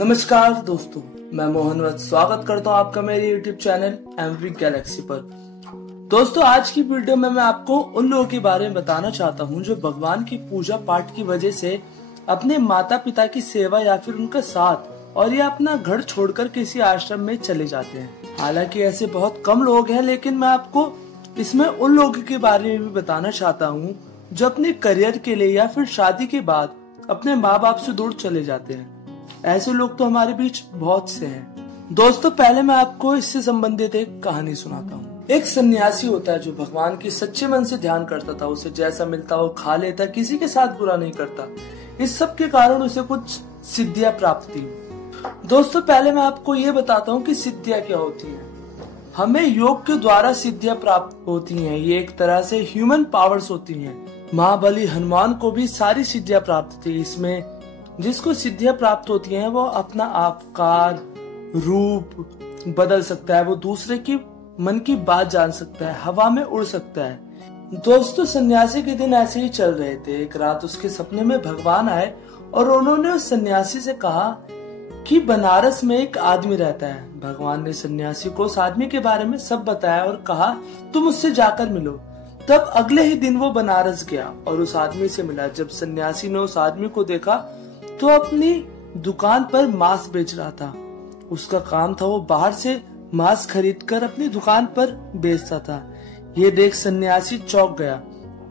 नमस्कार दोस्तों, मैं मोहन वत्स स्वागत करता हूं आपका मेरे YouTube चैनल MV गैलेक्सी पर। दोस्तों, आज की वीडियो में मैं आपको उन लोगों के बारे में बताना चाहता हूं जो भगवान की पूजा पाठ की वजह से अपने माता पिता की सेवा या फिर उनका साथ और ये अपना घर छोड़कर किसी आश्रम में चले जाते हैं। हालांकि ऐसे बहुत कम लोग हैं, लेकिन मैं आपको इसमें उन लोगों के बारे में भी बताना चाहता हूँ जो अपने करियर के लिए या फिर शादी के बाद अपने माँ बाप से दूर चले जाते हैं। ऐसे लोग तो हमारे बीच बहुत से हैं। दोस्तों, पहले मैं आपको इससे संबंधित एक कहानी सुनाता हूँ। एक सन्यासी होता है जो भगवान की सच्चे मन से ध्यान करता था। उसे जैसा मिलता वो खा लेता, किसी के साथ बुरा नहीं करता। इस सब के कारण उसे कुछ सिद्धियां प्राप्त थी। दोस्तों, पहले मैं आपको ये बताता हूँ कि सिद्धियां क्या होती हैं। हमें योग के द्वारा सिद्धियां प्राप्त होती हैं। ये एक तरह से ह्यूमन पावर्स होती हैं। महाबली हनुमान को भी सारी सिद्धियां प्राप्त थी। इसमें जिसको सिद्धियां प्राप्त होती हैं वो अपना आकार रूप बदल सकता है, वो दूसरे की मन की बात जान सकता है, हवा में उड़ सकता है। दोस्तों, सन्यासी के दिन ऐसे ही चल रहे थे। एक रात उसके सपने में भगवान आए और उन्होंने उस सन्यासी से कहा कि बनारस में एक आदमी रहता है। भगवान ने सन्यासी को उस आदमी के बारे में सब बताया और कहा तुम उससे जाकर मिलो। तब अगले ही दिन वो बनारस गया और उस आदमी से मिला। जब सन्यासी ने उस आदमी को देखा तो अपनी दुकान पर मांस बेच रहा था। उसका काम था वो बाहर से मांस खरीद कर अपनी दुकान पर बेचता था। ये देख सन्यासी चौंक गया।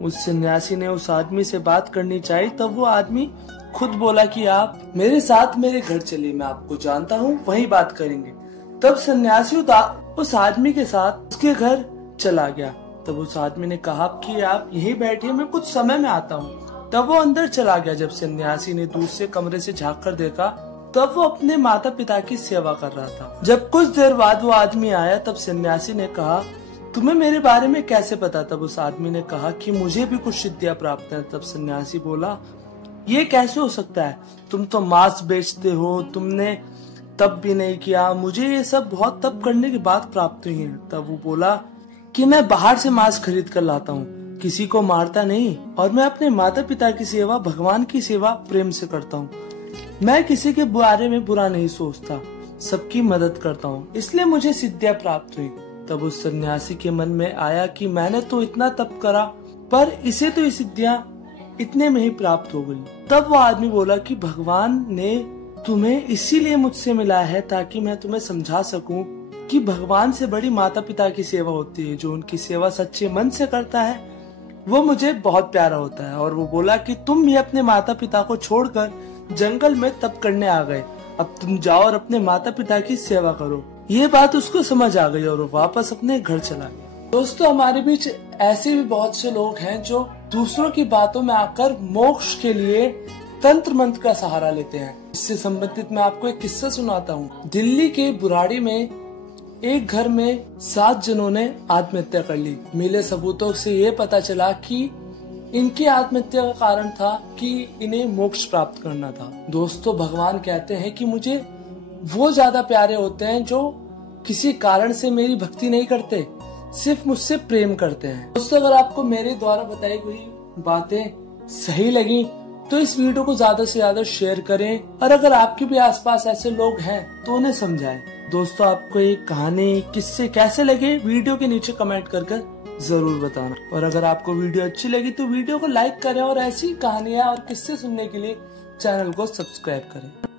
उस सन्यासी ने उस आदमी से बात करनी चाहिए। तब वो आदमी खुद बोला कि आप मेरे साथ मेरे घर चलिए, मैं आपको जानता हूँ, वहीं बात करेंगे। तब सन्यासी उस आदमी के साथ उसके घर चला गया। तब उस आदमी ने कहा कि आप यहीं बैठिए, मैं कुछ समय में आता हूँ। तब वो अंदर चला गया। जब सन्यासी ने दूर से कमरे से झांक कर देखा तब वो अपने माता पिता की सेवा कर रहा था। जब कुछ देर बाद वो आदमी आया तब सन्यासी ने कहा तुम्हें मेरे बारे में कैसे पता? तब उस आदमी ने कहा कि मुझे भी कुछ सिद्धियां प्राप्त हैं। तब सन्यासी बोला ये कैसे हो सकता है? तुम तो मांस बेचते हो, तुमने तप भी नहीं किया, मुझे ये सब बहुत तप करने के बाद प्राप्त हुई है। तब वो बोला कि मैं बाहर से मांस खरीद कर लाता हूँ, किसी को मारता नहीं, और मैं अपने माता पिता की सेवा, भगवान की सेवा प्रेम से करता हूँ। मैं किसी के बारे में बुरा नहीं सोचता, सबकी मदद करता हूँ, इसलिए मुझे सिद्धियां प्राप्त हुई। तब उस सन्यासी के मन में आया कि मैंने तो इतना तप करा पर इसे तो ये सिद्धियां इतने में ही प्राप्त हो गई। तब वो आदमी बोला कि भगवान ने तुम्हें इसीलिए मुझसे मिला है ताकि मैं तुम्हें समझा सकूं कि भगवान से बड़ी माता पिता की सेवा होती है। जो उनकी सेवा सच्चे मन से करता है वो मुझे बहुत प्यारा होता है। और वो बोला कि तुम भी अपने माता पिता को छोड़कर जंगल में तप करने आ गए, अब तुम जाओ और अपने माता पिता की सेवा करो। ये बात उसको समझ आ गई और वो वापस अपने घर चला गया। दोस्तों, हमारे बीच ऐसे भी बहुत से लोग हैं जो दूसरों की बातों में आकर मोक्ष के लिए तंत्र मंत्र का सहारा लेते हैं। इससे संबंधित मैं आपको एक किस्सा सुनाता हूँ। दिल्ली के बुराड़ी में एक घर में 7 जनों ने आत्महत्या कर ली। मिले सबूतों से ये पता चला कि इनकी आत्महत्या का कारण था कि इन्हें मोक्ष प्राप्त करना था। दोस्तों, भगवान कहते हैं कि मुझे वो ज्यादा प्यारे होते हैं जो किसी कारण से मेरी भक्ति नहीं करते, सिर्फ मुझसे प्रेम करते हैं। दोस्तों, अगर आपको मेरे द्वारा बताई गई बातें सही लगी तो इस वीडियो को ज्यादा से ज्यादा शेयर करें, और अगर आपके भी आसपास ऐसे लोग हैं तो उन्हें समझाएं। दोस्तों, आपको ये कहानी किससे कैसे लगे वीडियो के नीचे कमेंट कर जरूर बताना। और अगर आपको वीडियो अच्छी लगी तो वीडियो को लाइक करें और ऐसी कहानियां और किस्से सुनने के लिए चैनल को सब्सक्राइब करें।